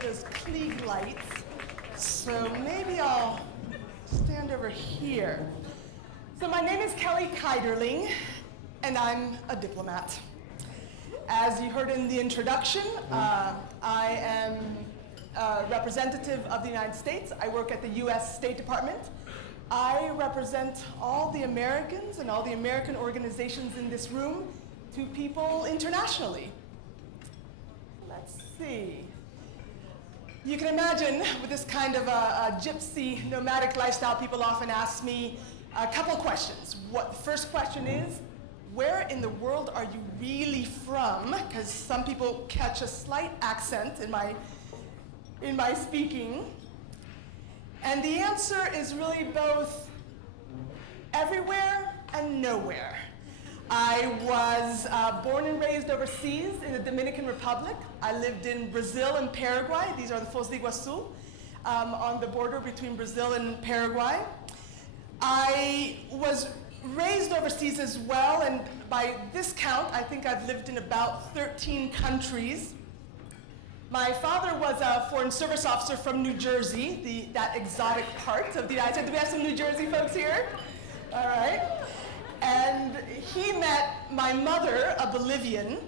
those Klieg lights. So maybe I'll stand over here. So my name is Keiderling, and I'm a diplomat. As you heard in the introduction, I am a representative of the United States. I work at the US State Department. I represent all the Americans and all the American organizations in this room to people internationally. Let's see. You can imagine with this kind of a gypsy nomadic lifestyle, people often ask me a couple questions. The first question is, where in the world are you really from? Because some people catch a slight accent in my speaking. And the answer is really both everywhere and nowhere. I was born and raised overseas in the Dominican Republic. I lived in Brazil and Paraguay. These are the Foz do Iguaçu, on the border between Brazil and Paraguay. I was raised overseas as well, and by this count, I think I've lived in about 13 countries. My father was a Foreign Service officer from New Jersey, that exotic part of the United States. Do we have some New Jersey folks here? All right. And he met my mother, a Bolivian,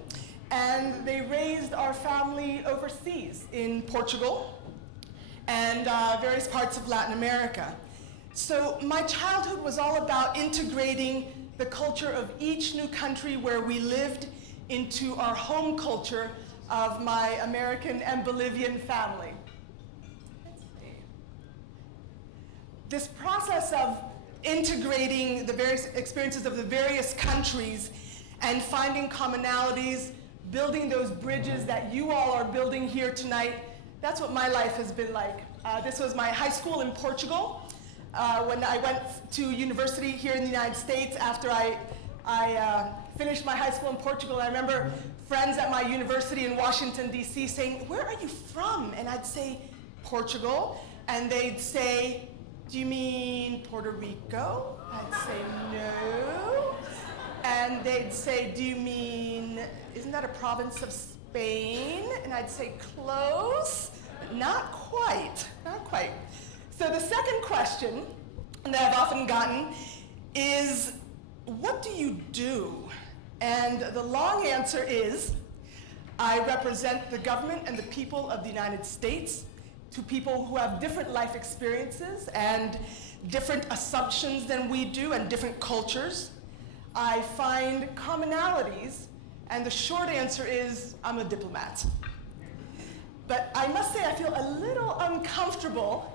and they raised our family overseas in Portugal and various parts of Latin America. So my childhood was all about integrating the culture of each new country where we lived into our home culture of my American and Bolivian family. This process of integrating the various experiences of the various countries and finding commonalities, building those bridges that you all are building here tonight, that's what my life has been like. This was my high school in Portugal. When I went to university here in the United States after I finished my high school in Portugal, I remember friends at my university in Washington, D.C. saying, "Where are you from?" And I'd say, "Portugal." And they'd say, "Do you mean Puerto Rico?" I'd say, "No." And they'd say, "Do you mean, isn't that a province of Spain?" And I'd say, "Close, but not quite, not quite." So the second question that I've often gotten is, what do you do? And the long answer is, I represent the government and the people of the United States to people who have different life experiences and different assumptions than we do and different cultures. I find commonalities, and the short answer is, I'm a diplomat. But I must say I feel a little uncomfortable.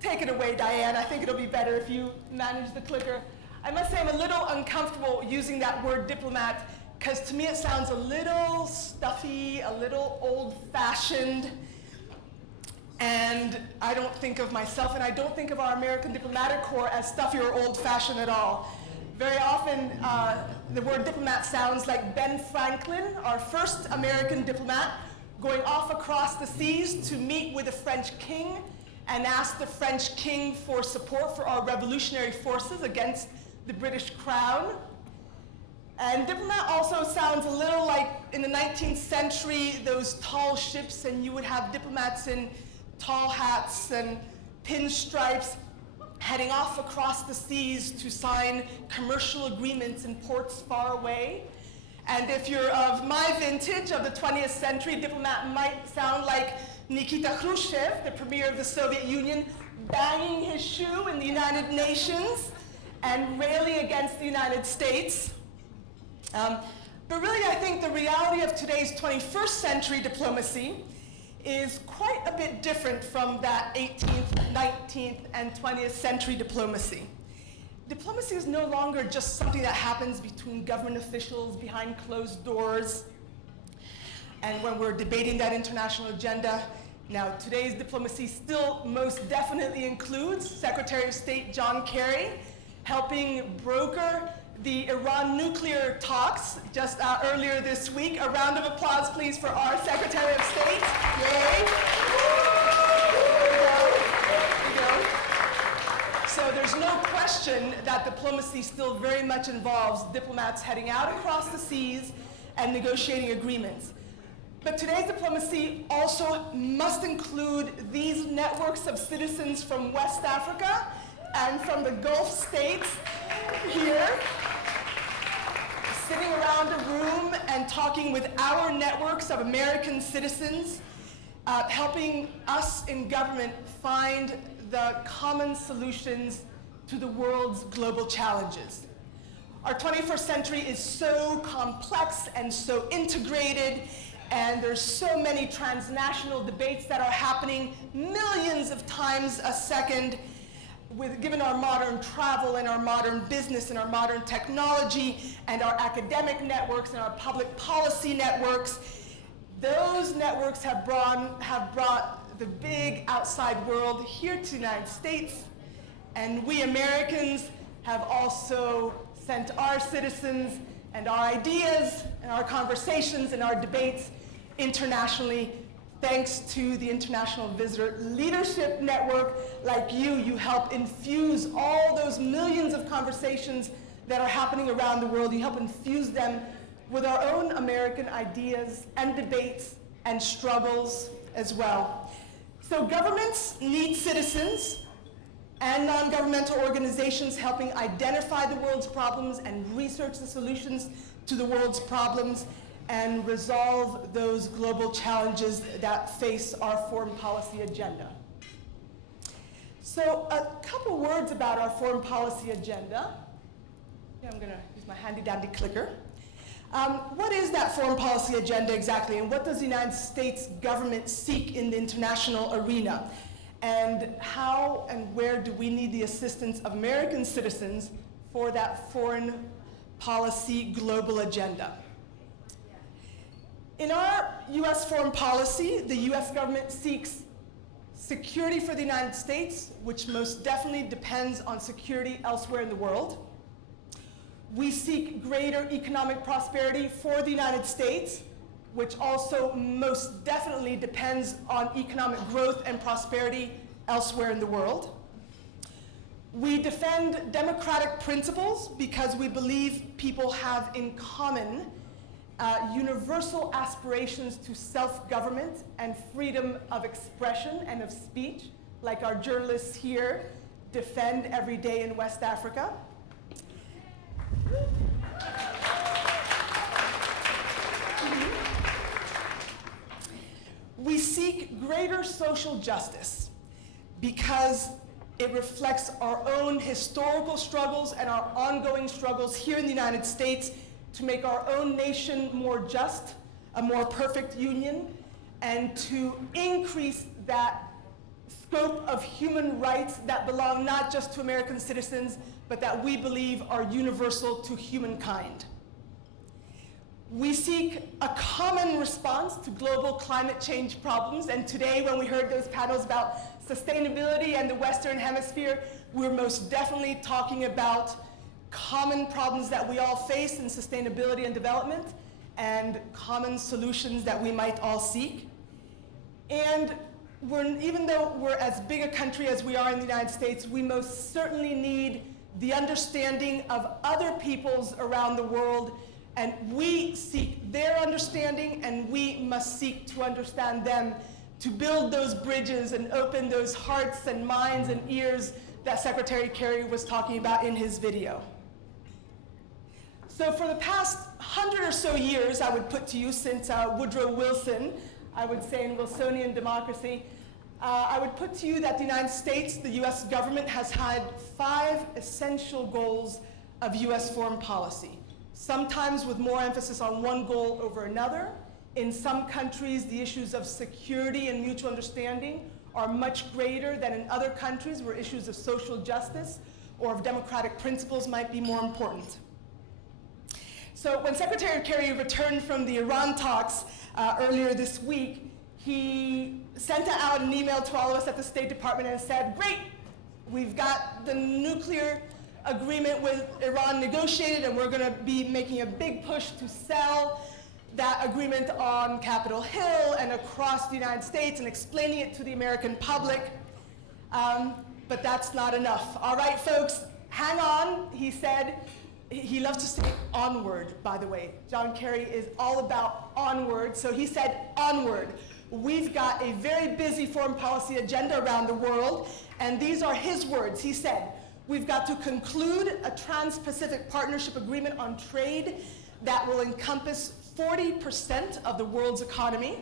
Take it away, Diane. I think it'll be better if you manage the clicker. I must say I'm a little uncomfortable using that word diplomat because to me it sounds a little stuffy, a little old-fashioned, and I don't think of myself and I don't think of our American diplomatic corps as stuffy or old-fashioned at all. Very often the word diplomat sounds like Ben Franklin, our first American diplomat, going off across the seas to meet with the French king and ask the French king for support for our revolutionary forces against the British crown. And diplomat also sounds a little like in the 19th century, those tall ships, and you would have diplomats in tall hats and pinstripes heading off across the seas to sign commercial agreements in ports far away. And if you're of my vintage of the 20th century, diplomat might sound like Nikita Khrushchev, the premier of the Soviet Union, banging his shoe in the United Nations and railing against the United States. But really, I think the reality of today's 21st century diplomacy is quite a bit different from that 18th, 19th, and 20th century diplomacy. Diplomacy is no longer just something that happens between government officials behind closed doors. And when we're debating that international agenda, now today's diplomacy still most definitely includes Secretary of State John Kerry helping broker the Iran nuclear talks just earlier this week. A round of applause, please, for our Secretary of State. Yay. There we go. So there's no question that diplomacy still very much involves diplomats heading out across the seas and negotiating agreements. But today's diplomacy also must include these networks of citizens from West Africa and from the Gulf states here, sitting around a room and talking with our networks of American citizens, helping us in government find the common solutions to the world's global challenges. Our 21st century is so complex and so integrated, and there's so many transnational debates that are happening millions of times a second, given our modern travel and our modern business and our modern technology and our academic networks and our public policy networks. Those networks have brought the big outside world here to the United States, and we Americans have also sent our citizens and our ideas and our conversations and our debates internationally. Thanks to the International Visitor Leadership Network, like you help infuse all those millions of conversations that are happening around the world. You help infuse them with our own American ideas and debates and struggles as well. So governments need citizens and non-governmental organizations helping identify the world's problems and research the solutions to the world's problems and resolve those global challenges that face our foreign policy agenda. So a couple words about our foreign policy agenda. Yeah, I'm going to use my handy-dandy clicker. What is that foreign policy agenda exactly, and what does the United States government seek in the international arena? And how and where do we need the assistance of American citizens for that foreign policy global agenda? In our U.S. foreign policy, the U.S. government seeks security for the United States, which most definitely depends on security elsewhere in the world. We seek greater economic prosperity for the United States, which also most definitely depends on economic growth and prosperity elsewhere in the world. We defend democratic principles because we believe people have in common universal aspirations to self-government and freedom of expression and of speech, like our journalists here defend every day in West Africa. We seek greater social justice because it reflects our own historical struggles and our ongoing struggles here in the United States to make our own nation more just, a more perfect union, and to increase that scope of human rights that belong not just to American citizens, but that we believe are universal to humankind. We seek a common response to global climate change problems, and today when we heard those panels about sustainability and the Western Hemisphere, we're most definitely talking about common problems that we all face in sustainability and development, and common solutions that we might all seek. And even though we're as big a country as we are in the United States, we most certainly need the understanding of other peoples around the world, and we seek their understanding, and we must seek to understand them to build those bridges and open those hearts and minds and ears that Secretary Kerry was talking about in his video. So for the past 100 or so years, I would put to you, since Woodrow Wilson, I would say in Wilsonian democracy, I would put to you that the United States, the US government, has had 5 essential goals of US foreign policy, sometimes with more emphasis on one goal over another. In some countries, the issues of security and mutual understanding are much greater than in other countries where issues of social justice or of democratic principles might be more important. So when Secretary Kerry returned from the Iran talks earlier this week, he sent out an email to all of us at the State Department and said, great, we've got the nuclear agreement with Iran negotiated, and we're going to be making a big push to sell that agreement on Capitol Hill and across the United States and explaining it to the American public. But that's not enough. All right, folks, hang on, he said. He loves to say onward, by the way. John Kerry is all about onward, so he said onward. We've got a very busy foreign policy agenda around the world, and these are his words. He said, we've got to conclude a Trans-Pacific Partnership Agreement on trade that will encompass 40% of the world's economy.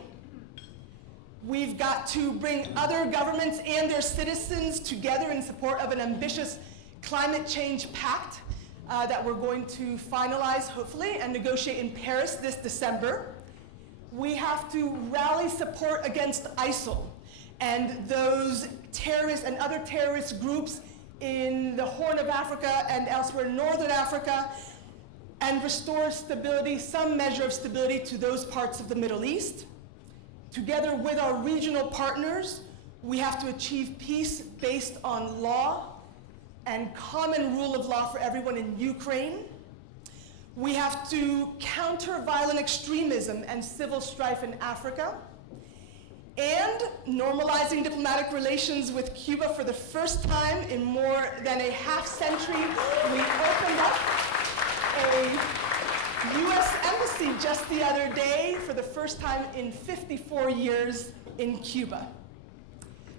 We've got to bring other governments and their citizens together in support of an ambitious climate change pact that we're going to finalize, hopefully, and negotiate in Paris this December. We have to rally support against ISIL and those terrorists and other terrorist groups in the Horn of Africa and elsewhere in Northern Africa, and restore stability, some measure of stability, to those parts of the Middle East. Together with our regional partners, we have to achieve peace based on law and common rule of law for everyone in Ukraine. We have to counter violent extremism and civil strife in Africa. And normalizing diplomatic relations with Cuba for the first time in more than a half century. We opened up a U.S. embassy just the other day for the first time in 54 years in Cuba.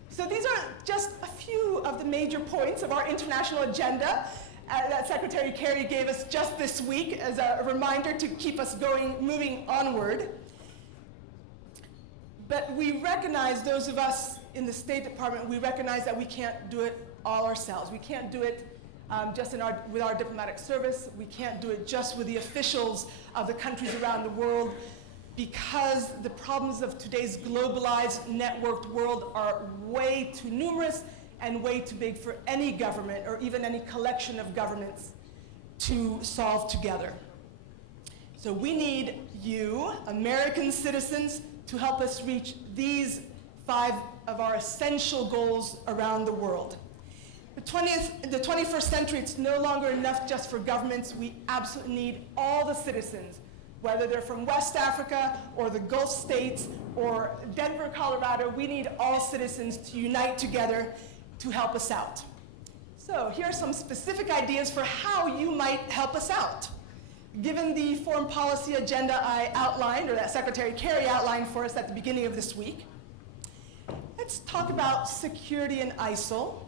So these are just a few of the major points of our international agenda that Secretary Kerry gave us just this week as a reminder to keep us moving onward. But we recognize, those of us in the State Department, we recognize that we can't do it all ourselves. We can't do it just with our diplomatic service. We can't do it just with the officials of the countries around the world, because the problems of today's globalized, networked world are way too numerous and way too big for any government or even any collection of governments to solve together. So we need you, American citizens, to help us reach these 5 of our essential goals around the world. The 21st century, it's no longer enough just for governments. We absolutely need all the citizens, whether they're from West Africa or the Gulf states or Denver, Colorado. We need all citizens to unite together to help us out. So here are some specific ideas for how you might help us out. Given the foreign policy agenda I outlined, or that Secretary Kerry outlined for us at the beginning of this week, let's talk about security and ISIL.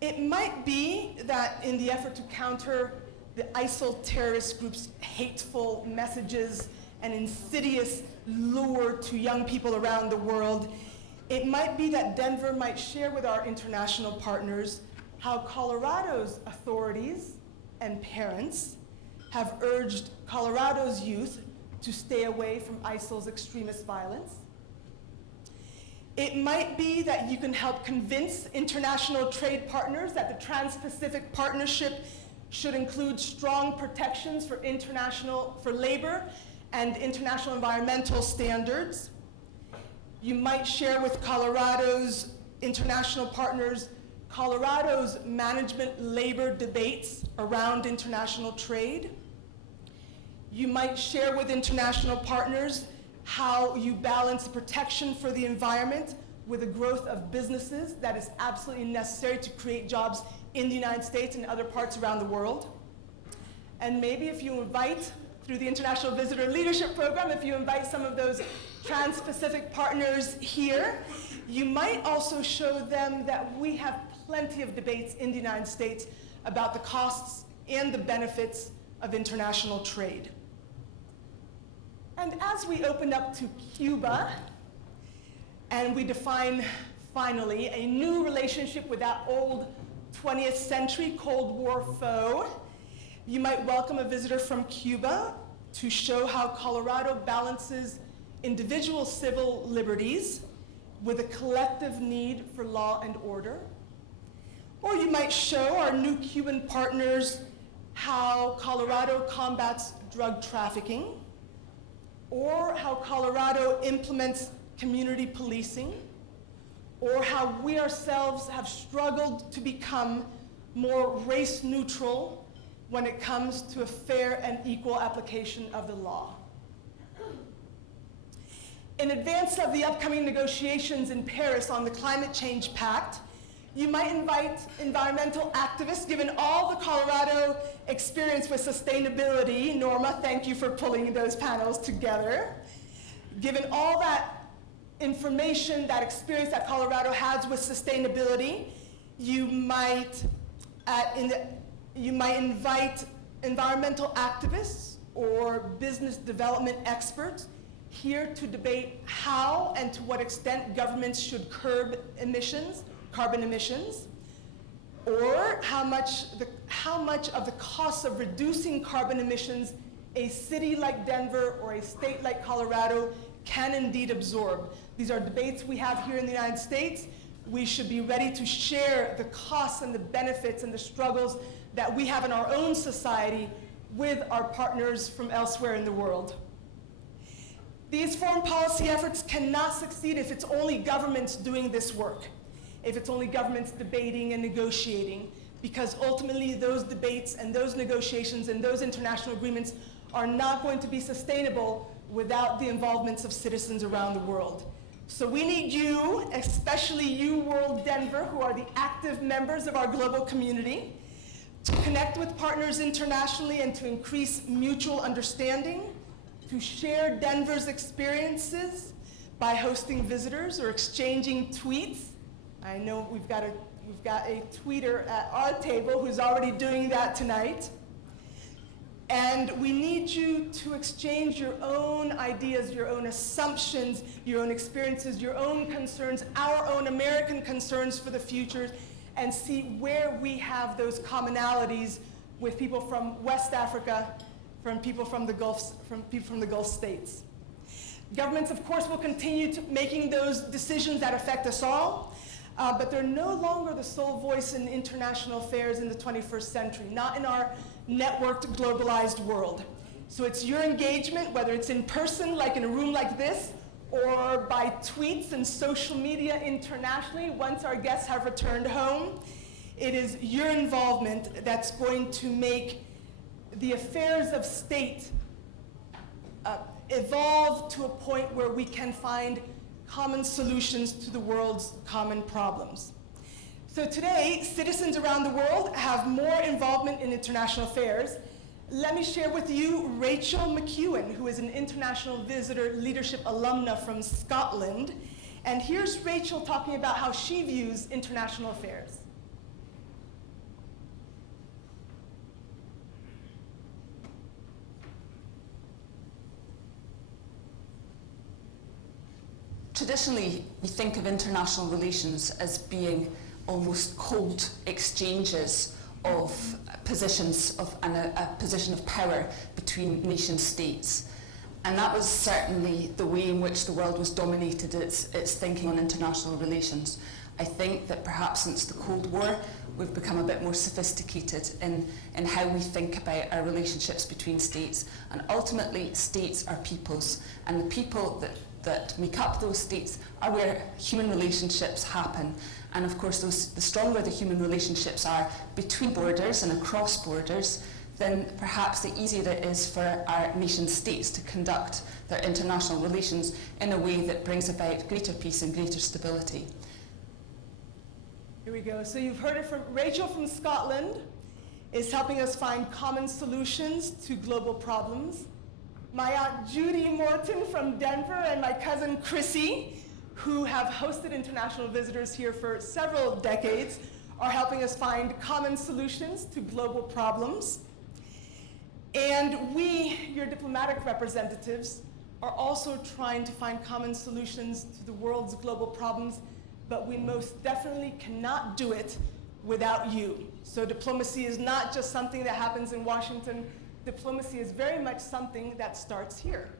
It might be that in the effort to counter the ISIL terrorist group's hateful messages and insidious lure to young people around the world, it might be that Denver might share with our international partners how Colorado's authorities and parents have urged Colorado's youth to stay away from ISIL's extremist violence. It might be that you can help convince international trade partners that the Trans-Pacific Partnership should include strong protections for labor and international environmental standards. You might share with Colorado's international partners Colorado's management labor debates around international trade. You might share with international partners how you balance protection for the environment with the growth of businesses that is absolutely necessary to create jobs in the United States and other parts around the world. And maybe if you invite, through the International Visitor Leadership Program, if you invite some of those Trans-Pacific partners here, you might also show them that we have plenty of debates in the United States about the costs and the benefits of international trade. And as we open up to Cuba, and we define, finally, a new relationship with that old 20th century Cold War foe, you might welcome a visitor from Cuba to show how Colorado balances individual civil liberties with a collective need for law and order. Or you might show our new Cuban partners how Colorado combats drug trafficking, or how Colorado implements community policing, or how we ourselves have struggled to become more race neutral when it comes to a fair and equal application of the law. In advance of the upcoming negotiations in Paris on the Climate Change Pact, You might invite environmental activists, given all the Colorado experience with sustainability. Norma, thank you for pulling those panels together. Given all that information, that experience that Colorado has with sustainability, you might invite environmental activists or business development experts here to debate how and to what extent governments should curb carbon emissions, or how much of the cost of reducing carbon emissions a city like Denver or a state like Colorado can indeed absorb. These are debates we have here in the United States. We should be ready to share the costs and the benefits and the struggles that we have in our own society with our partners from elsewhere in the world. These foreign policy efforts cannot succeed if it's only governments doing this work, if it's only governments debating and negotiating, because ultimately those debates and those negotiations and those international agreements are not going to be sustainable without the involvements of citizens around the world. So we need you, especially you, World Denver, who are the active members of our global community, to connect with partners internationally and to increase mutual understanding, to share Denver's experiences by hosting visitors or exchanging tweets. I know we've got a tweeter at our table who's already doing that tonight. And we need you to exchange your own ideas, your own assumptions, your own experiences, your own concerns, our own American concerns for the future, and see where we have those commonalities with people from West Africa, from people from the Gulf states. Governments, of course, will continue making those decisions that affect us all, but they're no longer the sole voice in international affairs in the 21st century, not in our networked, globalized world. So it's your engagement, whether it's in person, like in a room like this, or by tweets and social media internationally, once our guests have returned home. It is your involvement that's going to make the affairs of state evolve to a point where we can find common solutions to the world's common problems. So today, citizens around the world have more involvement in international affairs. Let me share with you Rachel McEwen, who is an international visitor leadership alumna from Scotland. And here's Rachel talking about how she views international affairs. Traditionally, we think of international relations as being almost cold exchanges of positions and a position of power between nation states. And that was certainly the way in which the world was dominated its thinking on international relations. I think that perhaps since the Cold War, we've become a bit more sophisticated in how we think about our relationships between states. And ultimately, states are peoples, and the people that make up those states are where human relationships happen. And of course, the stronger the human relationships are between borders and across borders, then perhaps the easier it is for our nation states to conduct their international relations in a way that brings about greater peace and greater stability. Here we go. So you've heard it from Rachel from Scotland, is helping us find common solutions to global problems. My Aunt Judy Morton from Denver and my cousin Chrissy, who have hosted international visitors here for several decades, are helping us find common solutions to global problems. And we, your diplomatic representatives, are also trying to find common solutions to the world's global problems, but we most definitely cannot do it without you. So diplomacy is not just something that happens in Washington. Diplomacy is very much something that starts here.